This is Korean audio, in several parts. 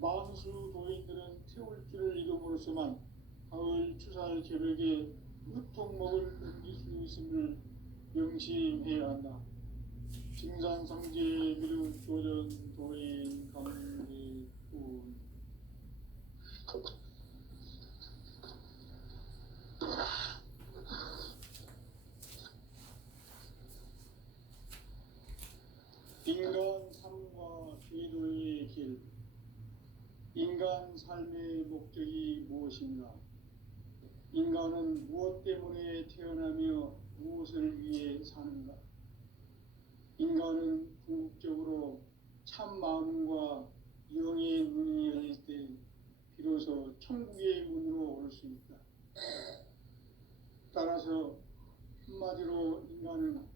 만수 도인들은 태울 줄을 이름으로서만 가을 추살 제벽에 흙통목을 넘길 수 있음을 명심해야 한다. 증산상제 미륵 도전 도인 감리꾼. 인간 삶과 기도의 길. 인간 삶의 목적이 무엇인가? 인간은 무엇 때문에 태어나며 무엇을 위해 사는가? 인간은 궁극적으로 참 마음과 영의 문이 열릴 때 비로소 천국의 문으로 올 수 있다. 따라서 한마디로 인간은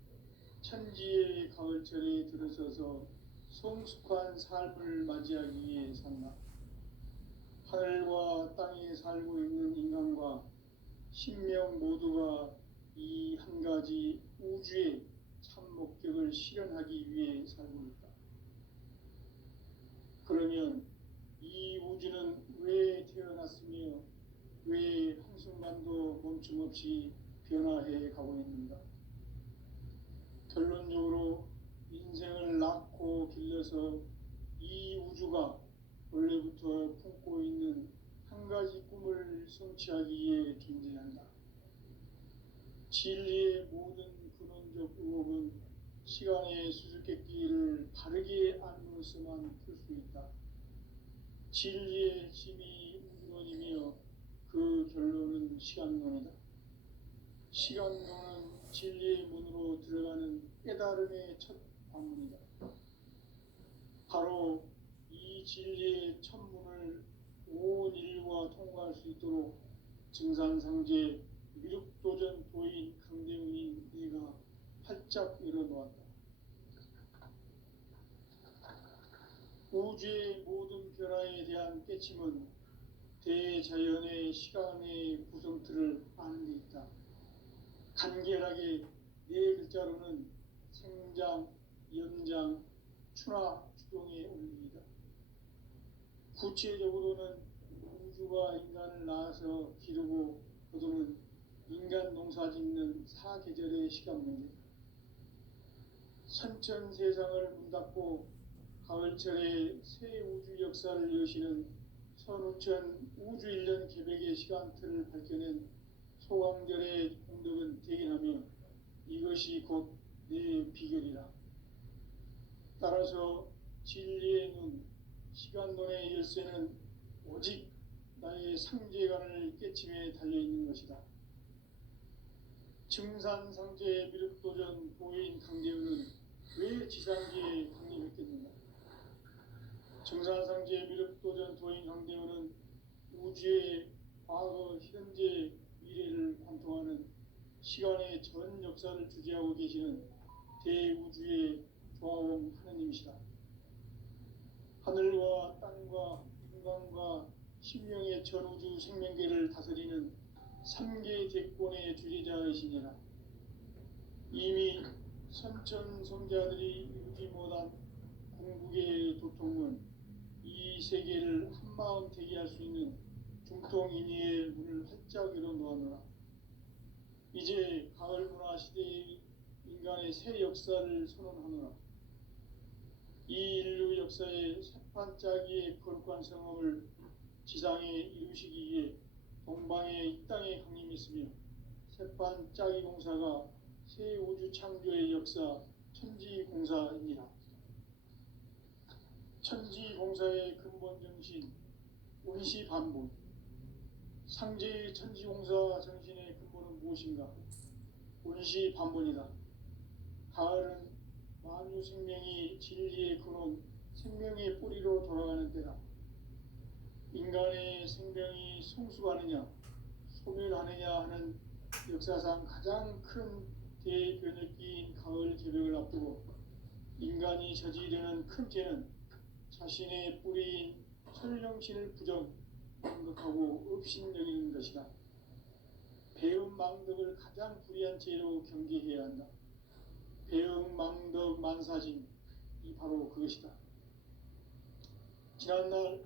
천지의 가을철에 들어서서 성숙한 삶을 맞이하기 위해 산다. 하늘과 땅에 살고 있는 인간과 신명 모두가 이 한 가지 우주의 참 목적을 실현하기 위해 살고 있다. 그러면 이 우주는 왜 태어났으며 왜 한순간도 멈춤없이 변화해 가고 있는가? 결론적으로 인생을 낳고 길러서 이 우주가 원래부터 품고 있는 한 가지 꿈을 성취하기 위해 존재한다. 진리의 모든 근원적 의혹은 시간의 수수께끼를 바르게 알므로서만 풀 수 있다. 진리의 힘이 우주론이며 그 결론은 시간론이다. 시간론은 진리의 문으로 들어가는 깨달음의 첫 관문이다. 바로 이 진리의 첫 문을 온 인류가 통과할 수 있도록 증산상제 미륵도전 도인 강대훈인 내가 활짝 열어놓았다. 우주의 모든 변화에 대한 깨침은 대자연의 시간의 구성틀을 아는 데 있다. 간결하게 네 글자로는 생장, 연장, 추나 추동의 원리이다. 구체적으로는 우주가 인간을 낳아서 기르고 거두는 인간 농사 짓는 사계절의 시간 문제다. 선천 세상을 문 닫고 가을철에 새 우주 역사를 여시는 선우천 우주 1년 계백의 시간틀을 밝혀낸 소강절의 공덕은 대견하며 이것이 곧 내 비결이라. 따라서 진리의 눈, 시간론의 열쇠는 오직 나의 상제관을 깨침에 달려있는 것이다. 증산상제 미륵도전 도인 강대훈은 왜 지상계에 강림했겠는가? 증산상제 미륵도전 도인 강대훈은 우주의 과거, 현재, 미래를 관통하는 시간의 전 역사를 주재하고 계시는 대우주의 조화원 하느님이시다. 하늘과 땅과 인간과 신명의 전우주 생명계를 다스리는 3계 대권의 주재자이시니라. 이미 선천성자들이 이루지 못한 궁극의 도통은 이 세계를 한마음 되게 할 수 있는 중통인의의 문을 활짝 열어놓았노라. 이제 가을 문화 시대의 인간의 새 역사를 선언하노라. 이 인류 역사의 새판짜기의 거룩한 성업을 지상에 이루시기 위해 동방의 이 땅에 강림했으며 새판짜기 공사가 새 우주 창조의 역사 천지공사입니다. 천지공사의 근본 정신 원시반본. 상제의 천지공사 정신의 근본은 무엇인가? 원시반본이다. 가을은 만유 생명이 진리의 근원, 생명의 뿌리로 돌아가는 때다. 인간의 생명이 성숙하느냐, 소멸하느냐 하는 역사상 가장 큰 대변혁기인 가을 제벽을 앞두고 인간이 저지르는 큰 죄는 자신의 뿌리인 설령신을 부정하고 업신여기는 것이다. 배은망덕을 가장 불의한 죄로 경계해야 한다. 배은망덕 만사진, 이 바로 그것이다. 지난날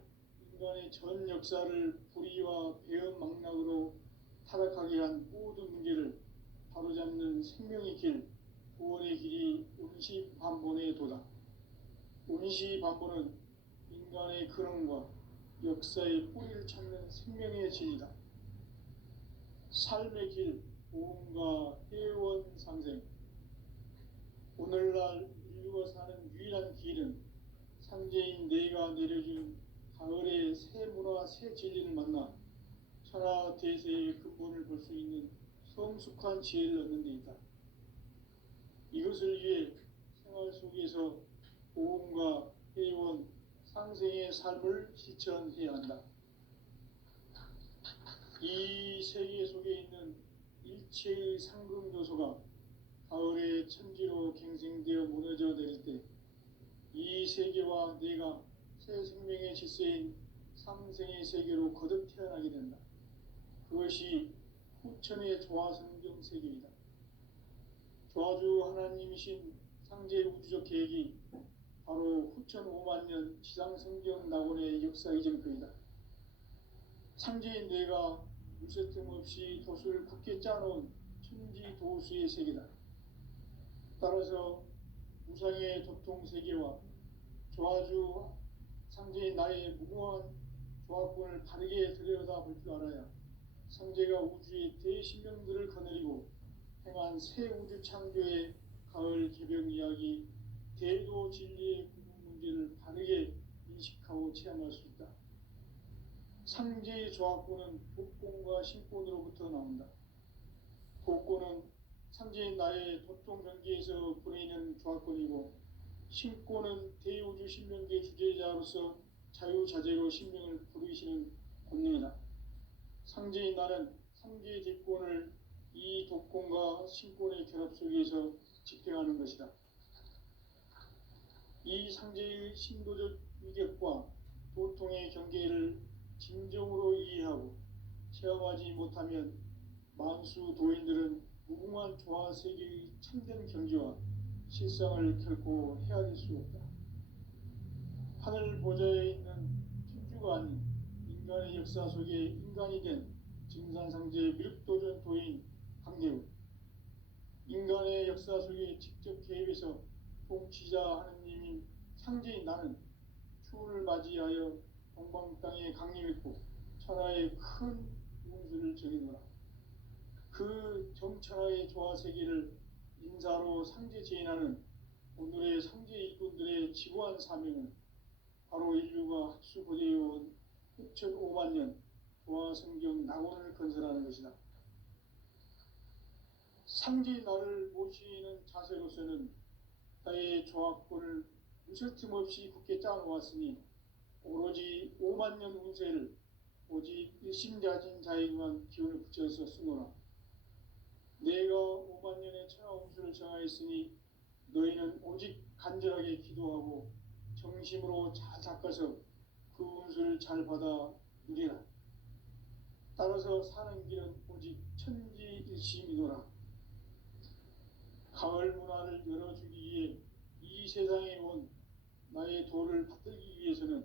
인간의 전 역사를 불의와 배은망락으로 타락하게 한 모든 문제를 바로잡는 생명의 길, 구원의 길이 운시반본에 도다. 운시반본은 인간의 근원과 역사의 뿌리를 찾는 생명의 진리다. 삶의 길, 보험과 회원 상생. 오늘날 인류가 사는 유일한 길은 상제인 내가 내려준 가을의 새 문화, 새 진리를 만나 천하 대세의 근본을 볼 수 있는 성숙한 지혜를 얻는 데 있다. 이것을 위해 생활 속에서 보험과 회원, 상생의 삶을 실천해야 한다. 이 세계 속에 있는 일체의 상금 요소가 가을의 천지로 갱생되어 무너져 내릴 때 이 세계와 내가 새 생명의 질서인 상생의 세계로 거듭 태어나게 된다. 그것이 후천의 조화성경 세계이다. 조화주 하나님이신 상제 우주적 계획이 바로 후천 5만 년 지상성경 낙원의 역사 이전표이다. 상제인 내가 무쇠틈 없이 도수를 굳게 짜놓은 천지 도수의 세계다. 따라서 무상의 도통 세계와 조화주 상제인 나의 무궁한 조화권을 바르게 들여다볼 줄 알아야 상제가 우주의 대신명들을 거느리고 행한 새 우주 창조의 가을 개벽 이야기, 대도 진리의 구분 문제를 바르게 인식하고 체험할 수 있다. 상제의 조화권은 독권과 신권으로부터 나온다. 독권은 상제인 나의 도통 경계에서 보내는 조화권이고, 신권은 대우주 신명계 주제자로서 자유자재로 신명을 부르시는 권능이다. 상제인 나는 상제의 대권을 이 독권과 신권의 결합 속에서 집행하는 것이다. 이 상제의 신도적 위격과 도통의 경계를 진정으로 이해하고 체험하지 못하면 만수 도인들은 무궁한 조화 세계의 참된 경지와 실상을 결코 헤아릴 수 없다. 하늘 보좌에 있는 천주가 아닌 인간의 역사 속에 인간이 된 증산상제 밀도전 도인 강대우, 인간의 역사 속에 직접 개입해서 통치자 하느님인 상제인 나는 추운을 맞이하여 동방 땅에 강림했고 천하의 큰 운수를 정해놓으라. 그 정천하의 조화 세계를 인사로 상제 제인하는 오늘의 상제 일꾼들의 지고한 사명은 바로 인류가 학수고대해온 후천 5만 년 조화 성경 낙원을 건설하는 것이다. 상제인 나를 모시는 자세로서는 나의 조화권을 무쇠틈 없이 굳게 짜놓았으니 오로지 5만 년 운세를 오직 일심자진 자에게만 기운을 붙여서 쓰노라. 내가 5만 년의 천하 운수를 정하였으니 너희는 오직 간절하게 기도하고 정심으로 잘 닦아서 그 운수를 잘 받아 누리라. 따라서 사는 길은 오직 천지일심이노라. 가을 문화를 열어주기 위해 이 세상에 온 나의 도를 받들기 위해서는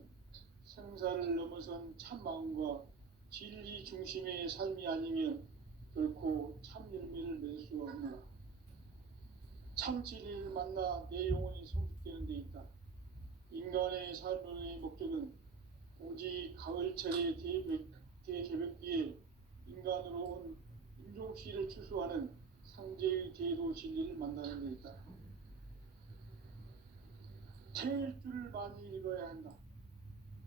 생사를 넘어선 참 마음과 진리 중심의 삶이 아니면 결코 참 열매를 맺을 수 없노라. 참 진리를 만나 내 영혼이 성숙되는 데 있다. 인간의 삶의 목적은 오직 가을철의 대개벽 뒤에 인간으로 온 인종씨를 추수하는 상제의 대도 진리를 만나는 데 있다. 태일주를 많이 읽어야 한다.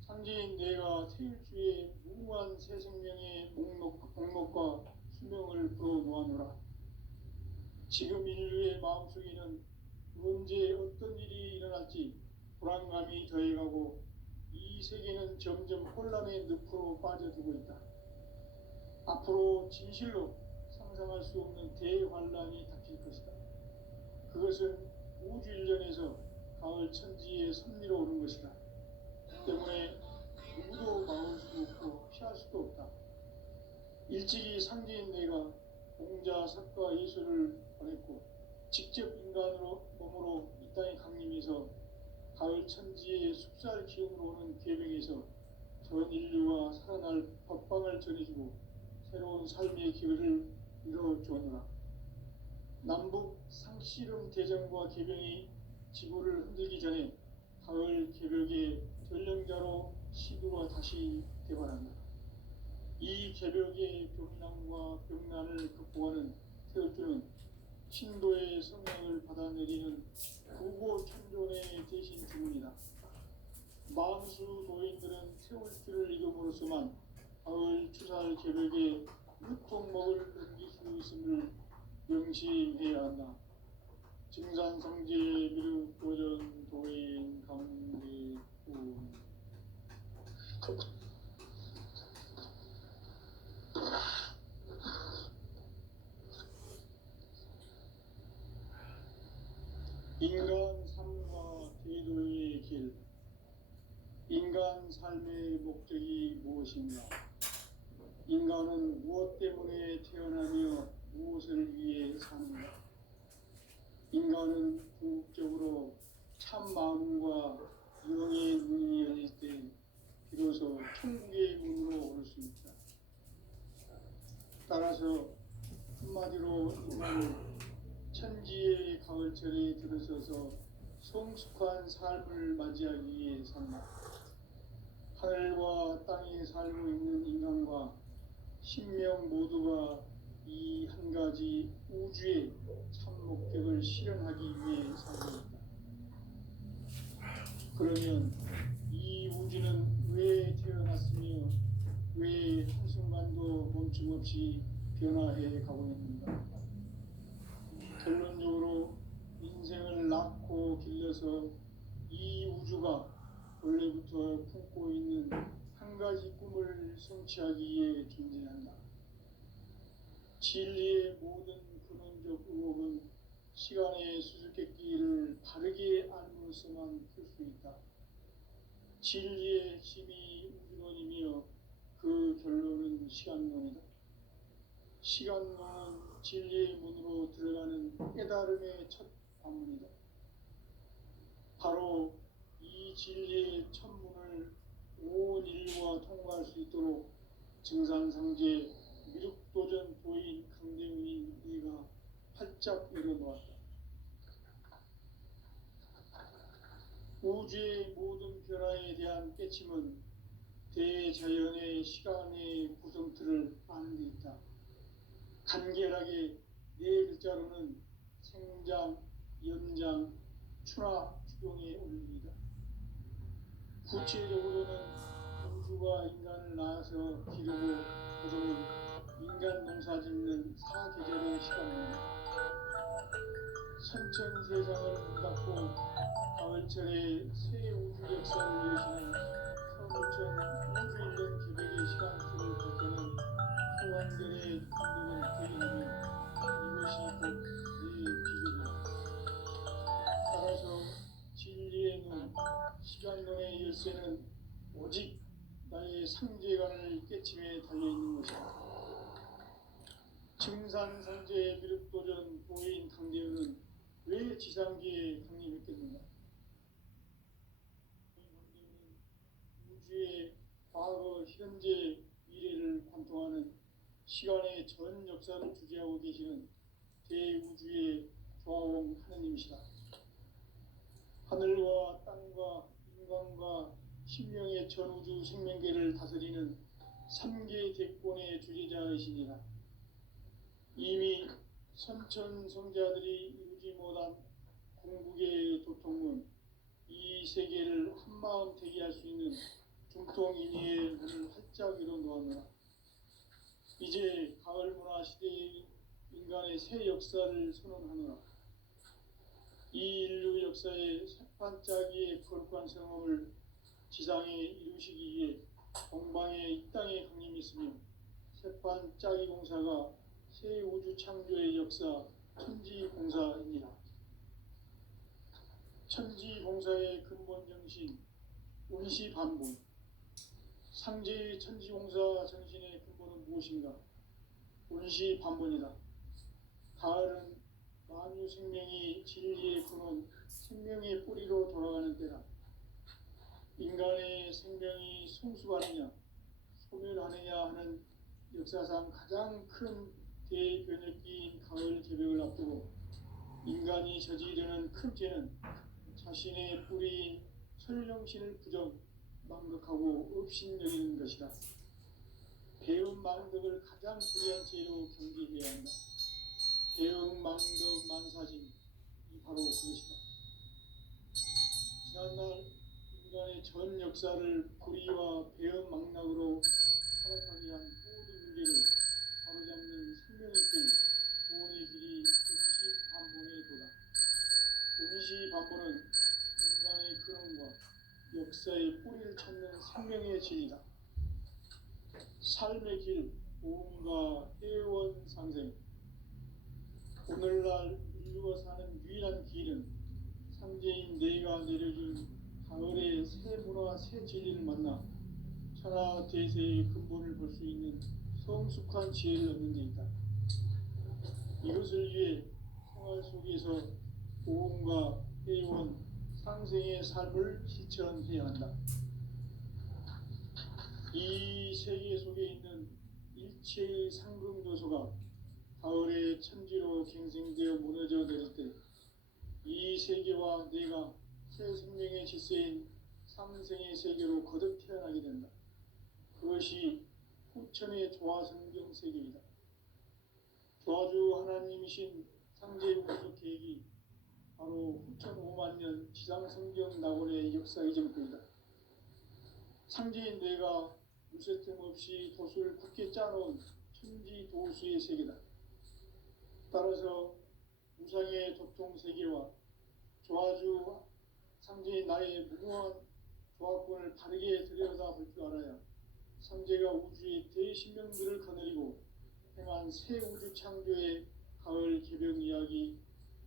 상제인 내가 태일주의 무궁한 새 생명의 목록과 수명을 불어놓아노라. 지금 인류의 마음속에는 언제 어떤 일이 일어날지 불안감이 더해가고 이 세계는 점점 혼란의 늪으로 빠져들고 있다. 앞으로 진실로 상상할 수 없는 대환란이 닥칠 것이다. 그것은 우주 일련에서 가을 천지의 섭리로 오는 것이다. 때문에 누구도 막을 수 없고 피할 수도 없다. 일찍이 상제인 내가 공자, 석가, 예수를 보냈고 직접 인간으로 몸으로 이 땅에 강림해서 가을 천지의 숲살 기운으로 오는 계명에서 전 인류가 살아날 법방을 전해주고 새로운 삶의 기회를 열어주었노라. 남북 상씨름 대전과 개병이 지구를 흔들기 전에 가을 개벽의 전령자로 시두가 다시 대발한다. 이 개벽의 병난과 병난을 극복하는 태극주는 신도의 성령을 받아내리는 구고 천존의 대신 주문이다. 만수 노인들은 태울주를 이름으로서만 가을 추살 개벽에 육통목을 넘길 수 있음을 명심해야 한다. 증산성제 미륵 도전 도인 강대군 인간 삶과 대도의 길. 인간 삶의 목적이 무엇인가? 인간은 무엇 때문에 태어나며 무엇을 위해 사는가? 인간은 궁극적으로 참 마음과 영의 눈이 열릴 때 비로소 천국의 문으로 올 수 있다. 따라서 한마디로 인간은 천지의 가을철에 들어서서 성숙한 삶을 맞이하기 위해 산다. 하늘과 땅에 살고 있는 인간과 신명 모두가 이 한 가지 우주의 참 목적을 실현하기 위해 살고 있다. 그러면 이 우주는 왜 태어났으며 왜 한순간도 멈춤없이 변화해 가고 있는가? 결론적으로 인생을 낳고 길러서 이 우주가 원래부터 품고 있는 한 가지 꿈을 성취하기 위해 존재한다. 진리의 모든 근원적 의혹은 시간의 수수께끼를 바르게 알므로서만 풀 수 있다. 진리의 핵심이 우주론이며 그 결론은 시간론이다. 시간론은 진리의 문으로 들어가는 깨달음의 첫 관문이다. 바로 이 진리의 첫 문을 온 인류가 통과할 수 있도록 증산상제 미륵도전 도인 강대훈이 우리가 활짝 열어놓았다. 우주의 모든 변화에 대한 깨침은 대자연의 시간의 구성틀을 아는 데 있다. 간결하게 네 글자로는 생장, 연장, 추나 추동에 올립니다. 구체적으로는 우주가 인간을 낳아서 기르고 거두는 인간 농사 짓는 사계절의 시간입니다. 선천세상을 문닫고 가을철에 새 우주 역사를 이루시는 서울천 우주인간 개벽의 시간틀을 볼 때는 소환들의 감동을 대견하며 이것이 곧 내 비극이다. 따라서 진리의 눈, 시간론의 열쇠는 오직 나의 상제관을 깨침에 달려있는 것이다. 증산상제의 미륵도전 도인 강대훈은 왜 지상계에 강림했겠는가? 강대훈은 우주의 과거, 현재, 미래를 관통하는 시간의 전 역사를 주재하고 계시는 대우주의 조화원 하느님이시다. 하늘과 땅과 인간과 신명의 전우주 생명계를 다스리는 3계 대권의 주재자이시니라. 이미 선천성자들이 이루지 못한 궁극의 도통은 이 세계를 한마음 되게 할 수 있는 중통인의의 문을 활짝 열어놓았노라. 이제 가을 문화 시대의 인간의 새 역사를 선언하노라. 이 인류 역사의 새판짜기의 거룩한 성험을 지상에 이루시기 위해 동방의 이 땅에 강림했으며 새판짜기 공사가 새 우주 창조의 역사 천지공사입니다. 천지공사의 근본 정신 운시반본. 상제의 천지공사 정신의 근본은 무엇인가? 운시반본이다. 가을은 만유 생명이 진리의 근원, 생명의 뿌리로 돌아가는 때다. 인간의 생명이 성숙하느냐 소멸하느냐 하는 역사상 가장 큰 대변혁기인 가을 개벽을 앞두고 인간이 저지르는 큰 죄는 자신의 뿌리인 설령신을 부정 망각하고 업신여기는 것이다. 배움 망덕을 가장 불의한 죄로 경계해야 한다. 배움 망덕 만사진 바로 그것이다. 지난날 인간의 전 역사를 불의와 배움 망락으로 타락하게 한 모든 문제를 바로잡는 생명의 길, 구원의 길이 운시반본의 도다. 운시반본은 인간의 근원과 역사의 뿌리를 찾는 생명의 진리다. 삶의 길, 보험과 회원 상생. 오늘날 인류가 사는 유일한 길은 상제인 내가 내려준 가을의 새 문화 새 진리를 만나 천하 대세의 근본을 볼 수 있는 성숙한 지혜를 얻는 데 있다. 이것을 위해 생활 속에서 보험과 회원 상생의 삶을 실천해야 한다. 이 세계 속에 있는 일체의 상금도서가 가을의 천지로 갱생되어 무너져 내릴 때 이 세계와 내가 새 생명의 질서인 상생의 세계로 거듭 태어나게 된다. 그것이 후천의 조화성경 세계이다. 조화주 하나님이신 상제의 우주 계획이 바로 후천 5만 년 지상성경 낙원의 역사 이전부이다. 상제인 내가 무쇠틈 없이 도수를 굳게 짜놓은 천지 도수의 세계다. 따라서 우상의 도통 세계와 조화주 상제인 나의 무궁한 조화권을 바르게 들여다볼 줄 알아야 상제가 우주의 대신명들을 거느리고 행한 새 우주 창조의 가을 개벽 이야기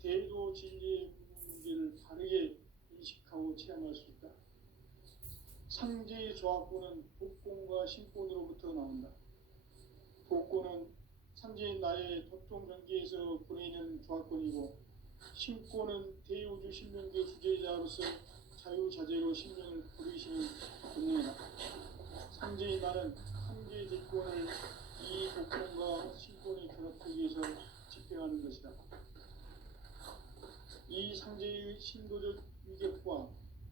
대도 진리의 문제를 바르게 인식하고 체험할 수 있다. 상제의 조화권은 복권과 신권으로부터 나온다. 복권은 상제인 나의 도통 경계에서 보내는 조화권이고 신권은 대우주 신명계 주제자로서 자유자재로 신명을 부르시는 본능이다. 상제인 나는 상제의 대권을 이 복권과 신권의 결합 속에서 집행하는 것이다. 이 상제의 신도적 위격과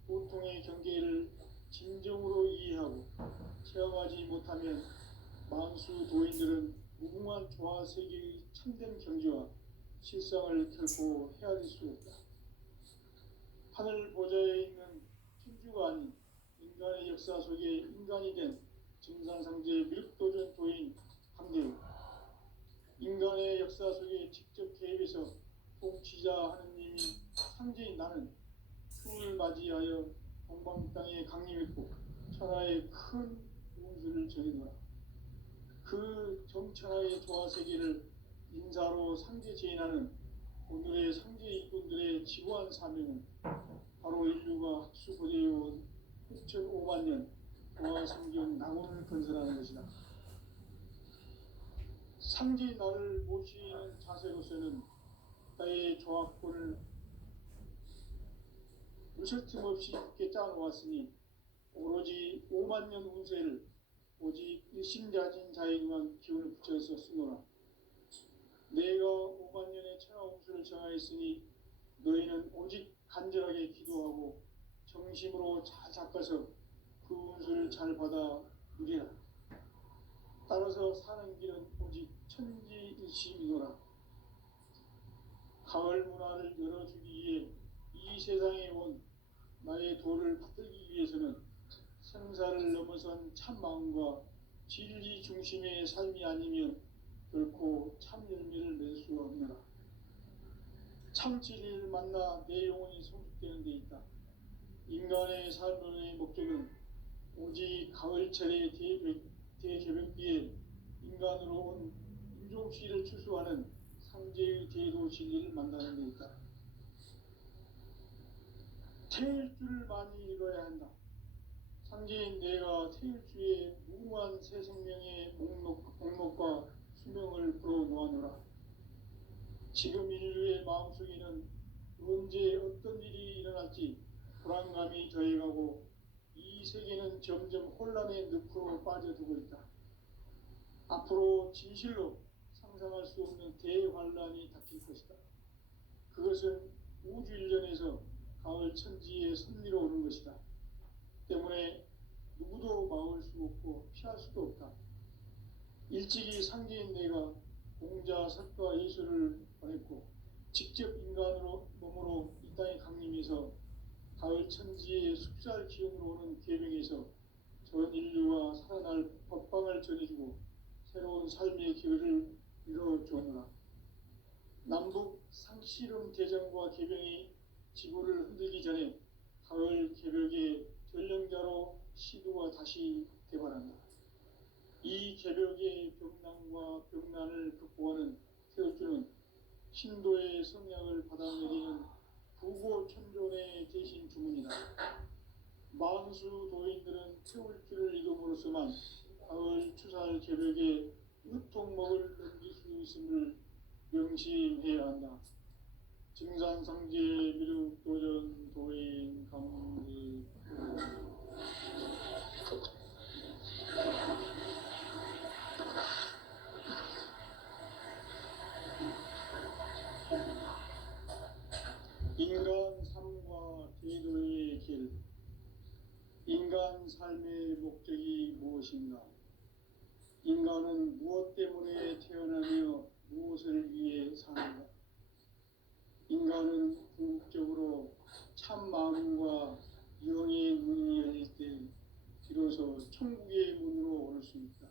보통의 경계를 진정으로 이해하고 체험하지 못하면 만수 도인들은 무궁한 조화 세계의 참된 경지와 실상을 결코 헤아릴 수 없다. 하늘 보좌에 있는 천주가 아닌 인간의 역사 속에 인간이 된 증산상제의 밀도전 도인 황제요. 인간의 역사 속에 직접 개입해서 통치자 하느님이 상제인 나는 추을 맞이하여 동방 땅에 강림했고 천하의 큰 운수를 정해놓아. 그 정천하의 조화 세계를 인사로 상제 제인하는 오늘의 상제 일꾼들의 지구한 사명은 바로 인류가 학수고대해온 6,500만 년 조화 성경 낙원을 건설하는 것이다. 상제 나를 모시는 자세로서는 나의 조화권을 무설틈 없이 굳게 짜놓았으니 오로지 5만 년 운세를 오직 일심자진 자에게만 기운을 붙여서 쓰노라. 내가 5만 년의 천하 운수를 정하였으니 너희는 오직 간절하게 기도하고 정심으로 잘 닦아서 그 운수를 잘 받아 누리라. 따라서 사는 길은 오직 천지일심이노라. 가을 문화를 열어주기 위해 이 세상에 온 나의 도를 받들기 위해서는 생사를 넘어선 참 마음과 진리 중심의 삶이 아니면 결코 참 열매를 맺을 수가 없느라. 참 진리를 만나 내 영혼이 성숙되는 데 있다. 인간의 삶의 목적은 오직 가을철의 대개벽기에 인간으로 온 인종씨를 추수하는 상제의 대도 진리를 만나는 데 있다. 태일주를 많이 읽어야 한다. 상제인 내가 태일주의 무궁한 새 생명의 목록과 수명을 불어놓아노라. 지금 인류의 마음속에는 언제 어떤 일이 일어날지 불안감이 더해가고 이 세계는 점점 혼란의 늪으로 빠져들고 있다. 앞으로 진실로 상상할 수 없는 대환란이 닥칠 것이다. 그것은 우주 일련에서 가을 천지의 섭리로 오는 것이다. 때문에 누구도 막을 수 없고 피할 수도 없다. 일찍이 상제인 내가 공자, 석가, 예수를 보냈고 직접 인간으로 몸으로 이 땅에 강림해서 가을 천지의 숲살 기운으로 오는 계명에서 전 인류가 살아날 법방을 전해주고 새로운 삶의 기회를 이뤄주었노라. 남북 상씨름 대전과 개병이 지구를 흔들기 전에 가을 개벽의 전령자로 시도가 다시 개발한다. 이 개벽의 병난과 병난을 극복하는 태우주는 신도의 성약을 받아내리는 부고천존의 대신 주문이다. 만수 도인들은 태울주를 이름으로서만 가을 추살 개벽에 으통먹을 넘길 수 있음을 명심해야 한다. 증산상제 미륵도전 도인 감리 인간 삶과 제도의 길. 인간 삶의 목적이 무엇인가? 인간은 무엇 때문에 태어나며 무엇을 위해 사는가? 인간은 궁극적으로 참 마음과 영의 문이 열릴 때 비로소 천국의 문으로 오를 수 있다.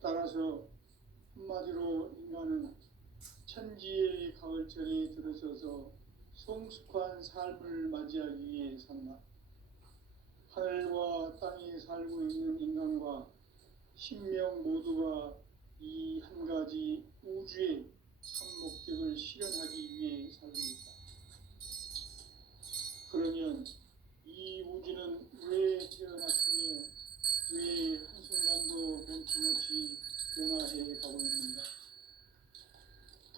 따라서 한마디로 인간은 천지의 가을철에 들어서서 성숙한 삶을 맞이하기 위해 산다. 하늘과 땅에 살고 있는 인간과 신명 모두가 이 한 가지 우주의 참 목적을 실현하기 위해 살고 있다. 그러면 이 우주는 왜 태어났으며 왜 한순간도 멈춤없이 변화해 가고 있는가?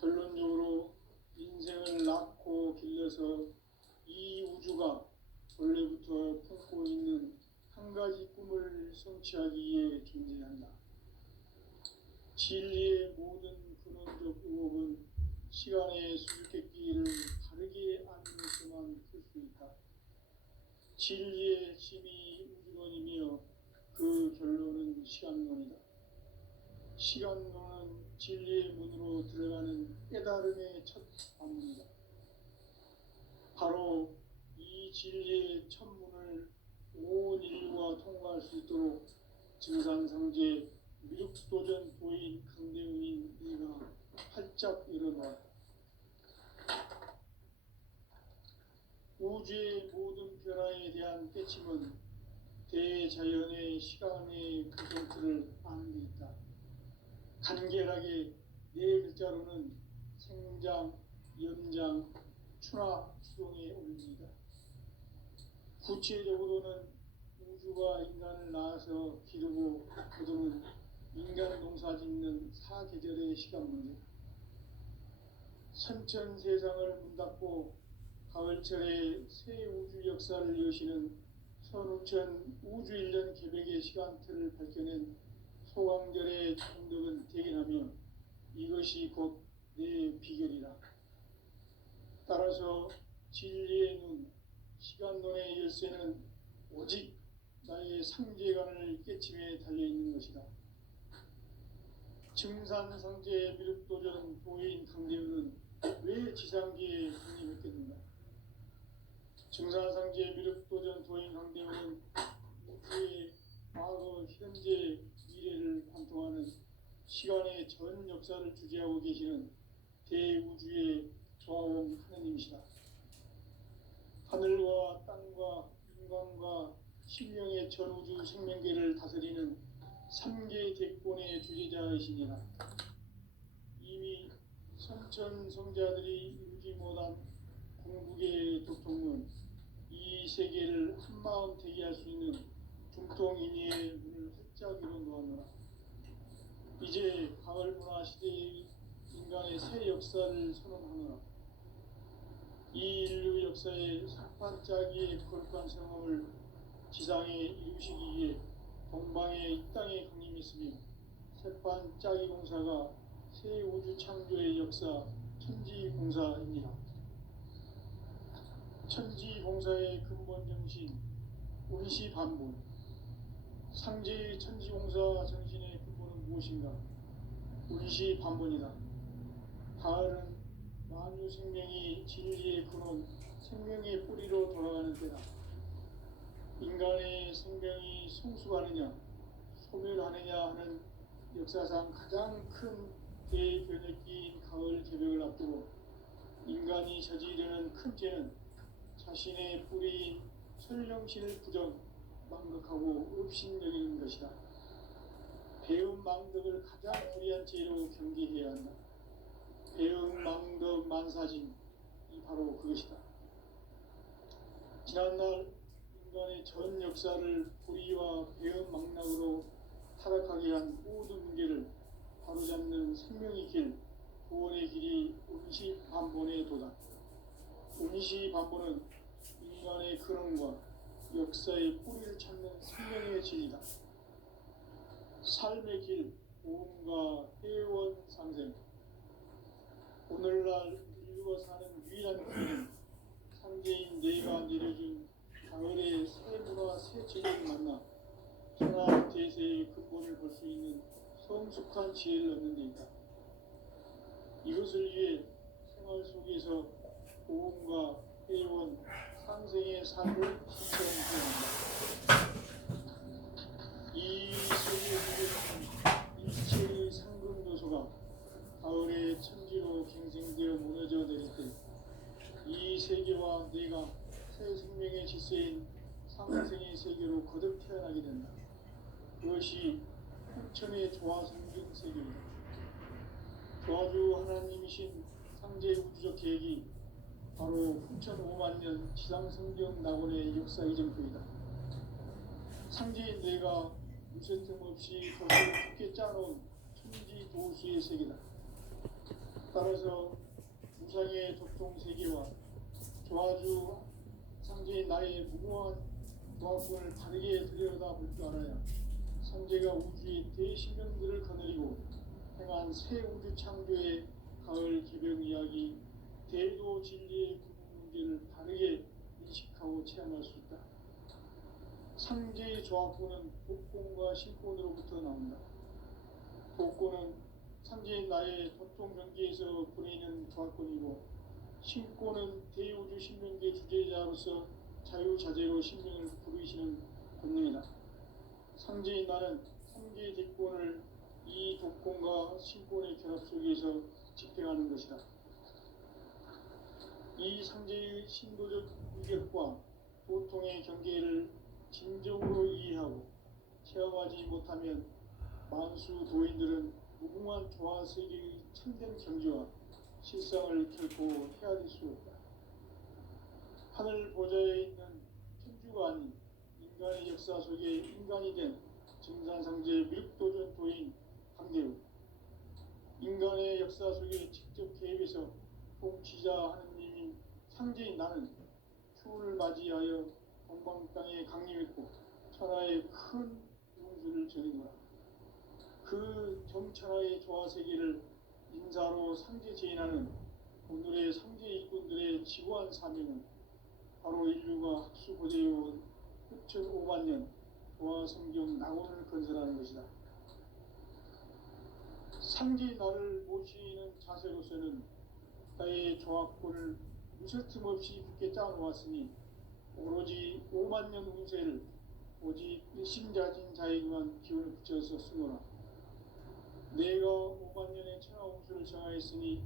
결론적으로 인생을 낳고 길러서 이 우주가 원래부터 품고 있는 한 가지 꿈을 성취하기 위해 존재한다. 진리의 모든 근원적 의혹은 시간의 수수께끼를 바르게 알면서만 풀 수 있다. 진리의 핵심이 우주론이며 그 결론은 시간론이다. 시간론은 진리의 문으로 들어가는 깨달음의 첫 관문이다. 바로 이 진리의 첫 문을 온 인류가 통과할 수 있도록 증산상제 미륵도전 도인 강대웅인 이가 활짝 일어났다. 우주의 모든 변화에 대한 깨침은 대자연의 시간의 구성틀을 아는 데 있다. 간결하게 네 글자로는 생장, 연장, 추나 추동의 원리이다. 구체적으로는 우주가 인간을 낳아서 기르고 거두는 인간 농사 짓는 사계절의 시간 문제다. 선천 세상을 문 닫고 가을철에 새 우주 역사를 여시는 선우천 우주 일년 개벽의 시간틀을 밝혀낸 소강절의 정덕은 대견하며 이것이 곧 내 비결이라. 따라서 진리의 눈, 시간론의 열쇠는 오직 나의 상제관을 깨침에 달려있는 것이다. 증산상제 미륵도전 도인 강대우는 왜 지상계에 군림했겠는가? 증산상제 미륵도전 도인 강대우는 우주의 과거, 현재, 미래를 관통하는 시간의 전 역사를 주재하고 계시는 대우주의 조화원 하느님이시다. 하늘과 땅과 인간과 신명의 전우주 생명계를 다스리는 3개 대권의 주제자이시니라. 이미 선천성자들이 이루지 못한 궁극의 독통은 이 세계를 한마음 되게 할 수 있는 중통인의의 문을 활짝 열어놓았노라. 이제 가을 문화 시대의 인간의 새 역사를 선언하노라. 이 인류 역사의 산판짜기의 거룩한 성함을 지상에 이루시기 위해 동방에 이 땅에 강림했으며 새판 짜기 공사가 새 우주 창조의 역사 천지공사입니다. 천지공사의 근본 정신 운시반본. 상제의 천지공사 정신의 근본은 무엇인가? 운시반본이다. 가을은 만유 생명이 진리의 근원, 생명의 뿌리로 돌아가는 때다. 인간의 생명이 성숙하느냐, 소멸하느냐 하는 역사상 가장 큰 대변혁기인 가을 개벽을 앞두고 인간이 저지르는 큰 죄는 자신의 뿌리인 설령신을 부정, 망극하고 업신여기는 것이다. 배움 망덕을 가장 불의한 죄로 경계해야 한다. 배움 망덕 만사진이 바로 그것이다. 지난날 인간의 전 역사를 불의와 배움 망락으로 타락하게 한 모든 문제를 바로잡는 생명의 길, 구원의 길이 운시반본의 도다. 운시반본은 인간의 근원과 역사의 뿌리를 찾는 생명의 진리다. 삶의 길, 보험과 회원 상생. 오늘날 인류가 사는 유일한 길은 상제인 내가 내려준 가을의 새 문화 새 체계를 만나 천하 대세의 근본을 볼 수 있는 성숙한 지혜를 얻는 데 있다. 이것을 위해 생활 속에서 보험과 회원, 상생의 삶을 실천해야 한다. 이 세계의 일체의 상금 요소가 가을의 천지로 갱생되어 무너져 내릴 때 이 세계와 내가 새 생명의 질서인 상생의 세계로 거듭 태어나게 된다. 그것이 풍천의 조화성경 세계이다. 조화주 하나님이신 상제 우주적 계획이 바로 풍천 5만 년 지상성경 낙원의 역사 이정표이다. 상제인 내가 무쇠 틈 없이 덫을 깊게 짜놓은 천지 도수의 세계다. 따라서 무상의 독종 세계와 조화주 상제인 나의 무궁한 조합군을 다르게 들여다볼 줄 알아야 상제가 우주의 대신명들을 거느리고 행한 새 우주 창조의 가을 개벽 이야기, 대도 진리의 구분 문제를 다르게 인식하고 체험할 수 있다. 상제의 조합군은 독곤과 신곤으로부터 나온다. 독곤은 상제인 나의 도통 경계에서 보내는 조합군이고, 신곤은 대우주 신명계 주제자로서 자유자재로 신명을 부르시는 권능이다. 상제인 나는 상제의 대권을 이 독곤과 신곤의 결합 속에서 집행하는 것이다. 이 상제의 신도적 위력과 도통의 경계를 진정으로 이해하고 체험하지 못하면 만수 도인들은 무궁한 조화세계의 참된 경지와 실상을 결코 헤아릴 수 없다. 하늘 보좌에 있는 천주가 아닌 인간의 역사 속에 인간이 된 증산상제 밀도전 도인 강대우, 인간의 역사 속에 직접 개입해서 통치자 하느님인 상제인 나는 추운을 맞이하여 동방 땅에 강림했고 천하의 큰 운수를 전해노라. 그 정천하의 조화세계를 인사로 상제 제인하는 오늘의 상제 일꾼들의 지고한 사명은 바로 인류가 학수고대해온 흑천 5만 년 조화성경 낙원을 건설하는 것이다. 상제 나를 모시는 자세로서는 나의 조합권을 무쇠 틈 없이 굳게 짜놓았으니 오로지 5만 년 운세를 오직 일심자진 자에게만 기운을 붙여서 쓰노라. 내가 5만 년의 천하 운수를 정하였으니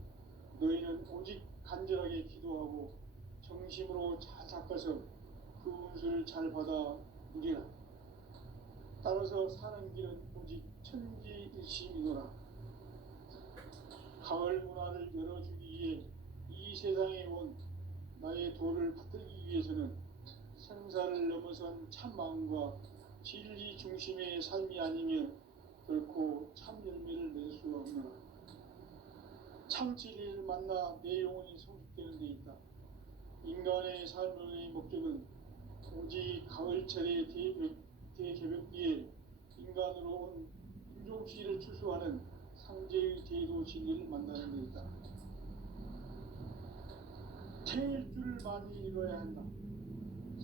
너희는 오직 간절하게 기도하고 정심으로 잘 닦아서 그 운수를 잘 받아 누리라. 따라서 사는 길은 오직 천지일심이노라. 가을 문화를 열어주기 위해 이 세상에 온 나의 도를 붙들기 위해서는 생사를 넘어선 참 마음과 진리 중심의 삶이 아니면 결코 참 열매를 낼 수 없노라. 참 진리를 만나 내 영혼이 성숙되는 데 있다. 인간의 삶의 목적은 오직 가을철의 대개벽기에 인간으로 온 인종시를 추수하는 상제의 대도 진리를 만나는 데 있다. 태일주를 많이 이뤄야 한다.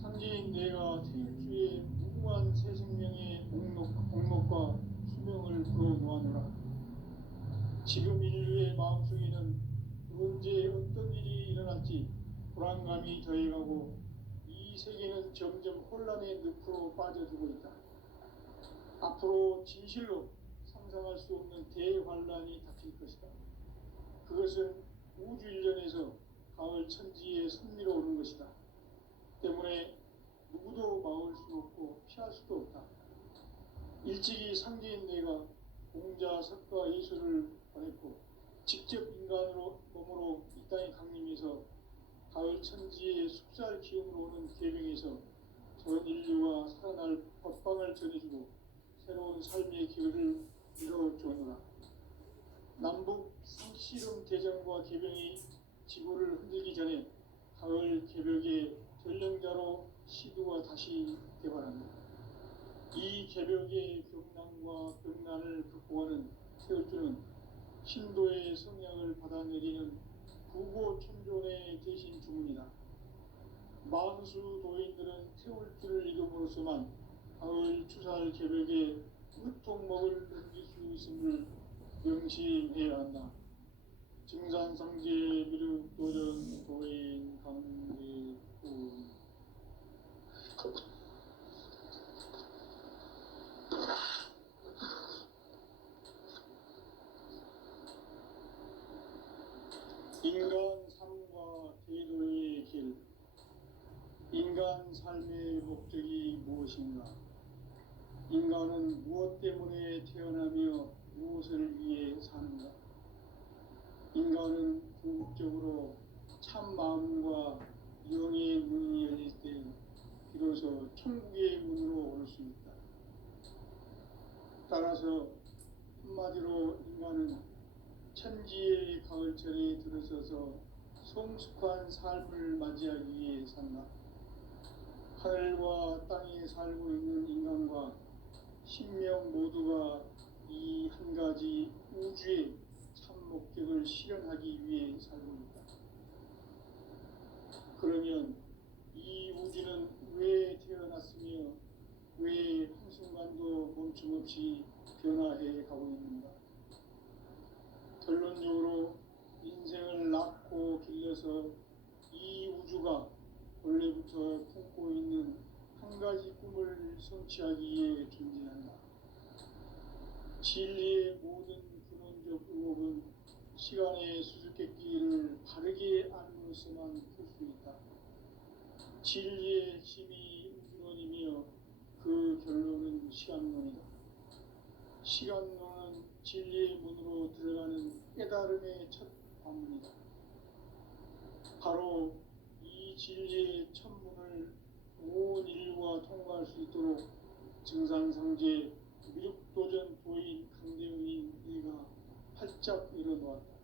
상제인 내가 태일주의 무궁한 새 생명의 목록과 수명을 불어놓아노라. 지금 인류의 마음속에는 언제 어떤 일이 일어날지 불안감이 더해가고 이 세계는 점점 혼란의 늪으로 빠져들고 있다. 앞으로 진실로 상상할 수 없는 대환란이 닥칠 것이다. 그것은 우주 일련에서 가을 천지에 선미로 오는 것이다. 때문에 누구도 막을 수 없고 피할 수도 없다. 일찍이 상제인 내가 공자, 석가, 예수를 보냈고 직접 인간으로 몸으로 이 땅에 강림해서 가을 천지의 숲살 기운으로 오는 계명에서 전 인류가 살아날 법방을 전해주고 새로운 삶의 기회를 이뤄주었노라. 남북 상씨름 대전과 개병이 지구를 흔들기 전에 가을 개벽의 전령자로 시두가 다시 개발한다. 이 개벽의 경난과 병난을 극복하는 태울주는 신도의 성약을 받아내리는 구고천존의 대신 주문이다. 만수 도인들은 태울주를 이름으로서만 가을 추살 개벽에 으통먹을 넘길 수 있음을 명심해야 한다. 증산상제 미륵도전 도인 강대군 인간 삶과 대도의 길. 인간 삶의 목적이 무엇인가? 인간은 무엇 때문에 태어나며 무엇을 위해 사는가? 인간은 궁극적으로 참 마음과 영의 문이 열릴 때 비로소 천국의 문으로 올 수 있다. 따라서 한마디로 인간은 천지의 가을철에 들어서서 성숙한 삶을 맞이하기 위해 산다. 하늘과 땅에 살고 있는 인간과 신명 모두가 이 한 가지 우주의 참 목적을 실현하기 위해 살고 있다. 그러면 이 우주는 왜 태어났으며 왜 한순간도 멈춤없이 변화해 가고 있는가? 결론적으로 인생을 낳고 길러서 이 우주가 원래부터 품고 있는 한 가지 꿈을 성취하기 위해 존재한다. 진리의 모든 근원적 의혹은 시간의 수수께끼를 바르게 알므로서만 풀 수 있다. 진리의 핵심이 우주론이며 그 결론은 시간론이다. 시간론은 진리의 문으로 들어가는 깨달음의 첫 관문이다. 바로 이 진리의 첫 문을 온 인류가 통과할 수 있도록 증산상제 미륵도전 도인 강대웅이 네가 활짝 일어놓았다.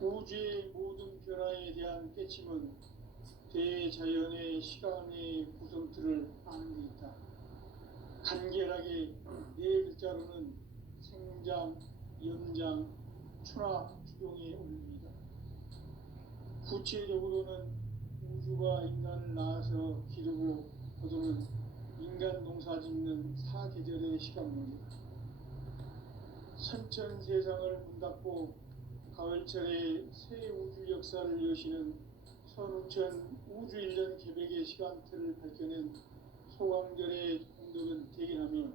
우주의 모든 변화에 대한 깨침은 대자연의 시간의 구성틀을 아는 데 있다. 간결하게 네 글자로는 생장, 연장, 추락, 추동의 원리이다. 구체적으로는 우주가 인간을 낳아서 기르고 거두는 인간 농사 짓는 사계절의 시간론이다. 선천 세상을 문 닫고 가을철에 새 우주 역사를 여시는 선우천 우주일년 개벽의 시간틀을 밝혀낸 소강절의 공덕은 대견하며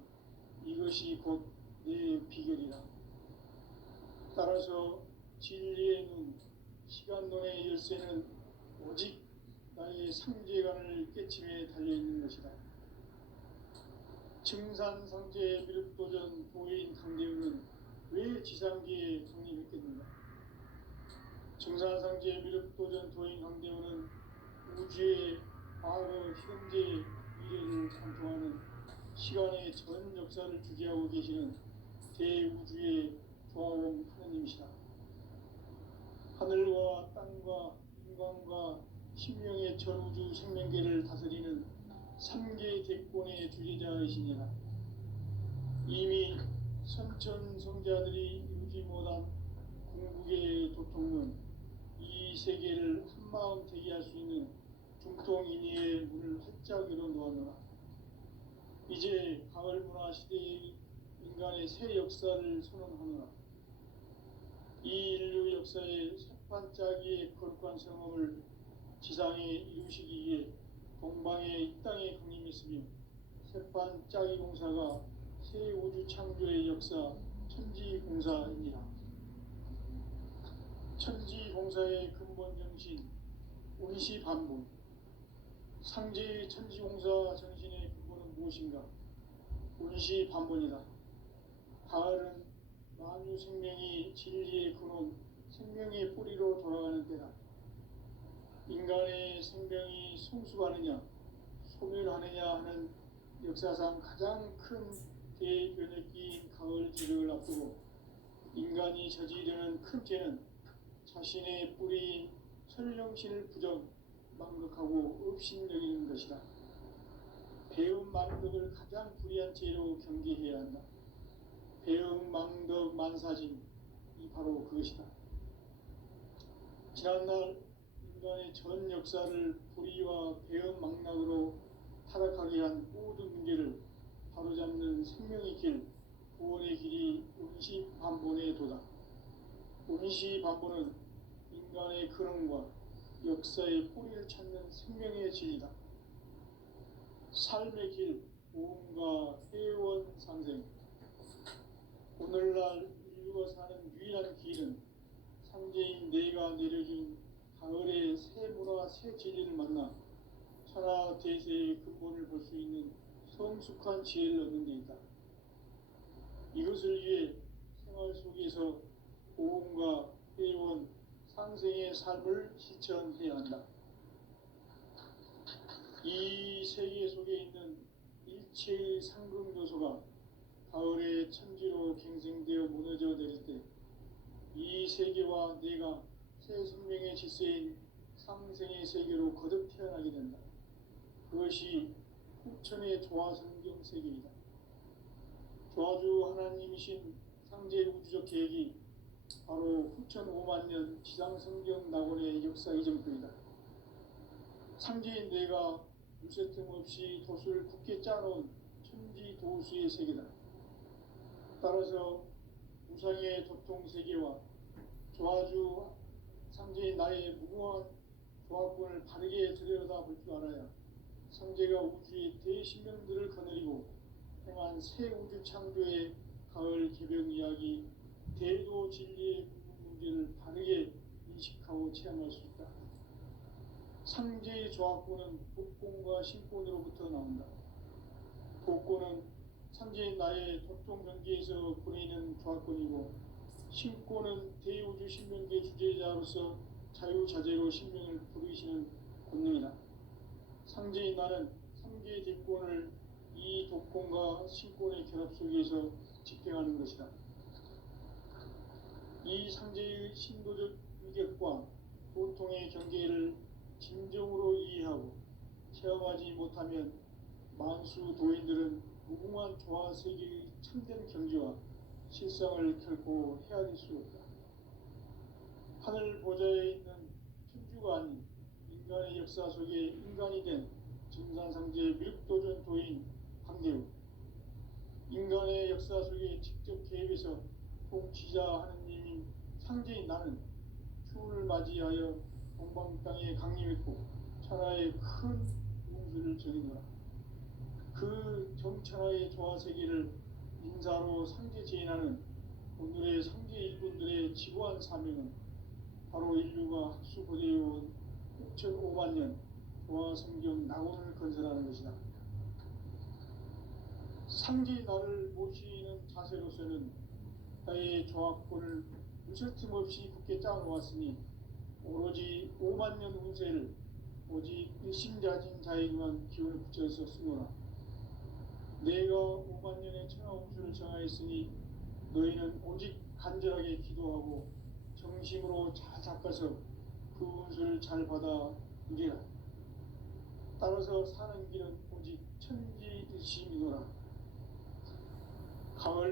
이것이 곧 내 비결이다. 따라서 진리의 눈, 시간론의 열쇠는 오직 나의 상제관을 깨침에 달려있는 것이다. 증산상제 미륵도전 도인 강대웅은 왜 지상기에 강림했겠는가? 증산상제 미륵도전 도인 강대웅은 우주의 과거, 현재, 미래를 관통하는 시간의 전 역사를 주재하고 계시는 대우주의 조화원 하느님이시다. 하늘과 땅과 인간과 신명의 전우주 생명계를 다스리는 3계 대권의 주제자이시니라. 이미 선천성자들이 이루지 못한 궁극의 도통은 이 세계를 한마음 되게 할 수 있는 중통인의의 문을 활짝 열어놓았노라. 이제 가을 문화 시대의 인간의 새 역사를 선언하노라. 이 인류 역사의 새반짝이의 거룩한 성험을 지상에 이루시기 위해 동방의 이 땅에 강림했으며 새반짝이 공사가 새 우주 창조의 역사 천지공사이니라. 천지공사의 근본 정신 운시반본. 상제의 천지공사 정신의 근본은 무엇인가? 운시반본이다. 가을은 만유 생명이 진리의 근원, 생명의 뿌리로 돌아가는 때다. 인간의 생명이 성숙하느냐, 소멸하느냐 하는 역사상 가장 큰 대변혁기인 가을 기력을 앞두고 인간이 저지르는 큰 죄는 자신의 뿌리인 설령신을 망각하고 업신여기는 것이다. 배움 망덕을 가장 불의한 죄로 경계해야 한다. 배움 망덕 만사진이 바로 그것이다. 지난날 인간의 전 역사를 불의와 배움 망락으로 타락하게 한 모든 문제를 바로잡는 생명의 길, 구원의 길이 운시반본의 도다. 운시반본은 인간의 근원과 역사의 뿌리를 찾는 생명의 진리다. 삶의 길, 보험과 회원 상생. 오늘날 인류가 사는 유일한 길은 상제인 내가 내려준 가을의 새 문화, 새 진리를 만나 천하 대세의 근본을 볼 수 있는 성숙한 지혜를 얻는 데 있다. 이것을 위해 생활 속에서 보험과 회원, 상생의 삶을 실천해야 한다. 이 세계 속에 있는 일체의 상극 요소가 가을의 천지로 갱생되어 무너져 내릴 때 이 세계와 내가 새 생명의 질서인 상생의 세계로 거듭 태어나게 된다. 그것이 후천의 조화성경 세계이다. 조화주 하나님이신 상제 우주적 계획이 바로 후천 5만 년 지상성경 낙원의 역사 이전표이다. 상제인 내가 유세틈 없이 도수를 굳게 짜놓은 천지도수의 세계다. 따라서 우상의 도통세계와 조화주 상제인 나의 무궁한 조합권을 바르게 들여다볼 줄 알아야 상제가 우주의 대신명들을 거느리고 행한 새 우주 창조의 가을 개벽 이야기, 대도 진리의 문제를 바르게 인식하고 체험할 수 있다. 상제의 조합권은 복권과 신권으로부터 나온다. 복권은 상제인 나의 도통 경계에서 보내는 조합권이고, 신권은 대우주 신명계 주제자로서 자유자재로 신명을 부르시는 권능이다. 상제인 나는 3개 대권을 이 독권과 신권의 결합 속에서 집행하는 것이다. 이 상제의 신도적 위격과 도통의 경계를 진정으로 이해하고 체험하지 못하면 만수 도인들은 무궁한 조화 세계의 참된 경지와 실상을 결코 헤아릴 수 없다. 하늘 보좌에 있는 천주가 아닌 인간의 역사 속에 인간이 된 증산상제 밀도전 도인 황대우, 인간의 역사 속에 직접 개입해서 통치자 하느님인 상제인 나는 추운을 맞이하여 동방 땅에 강림했고 천하의 큰 운수를 정해노라. 그 정천하의 조화세계를 인사로 상제 제인하는 오늘의 상제 일꾼들의 지고한 사명은 바로 인류가 학수고대해온 6,500만 년 조화성경 낙원을 건설하는 것이다. 상제 나를 모시는 자세로서는 나의 조합권을 무설틈 없이 굳게 짜놓았으니 오로지 5만 년 운세를 오직 일심자진 자에게만 기운을 붙여서 쓰노라. 내가 5만 년의 천하 운수를 정하였으니 너희는 오직 간절하게 기도하고 정심으로 잘 닦아서 그 운수를 잘 받아 누리라. 따라서 사는 길은 오직 천지일심이노라.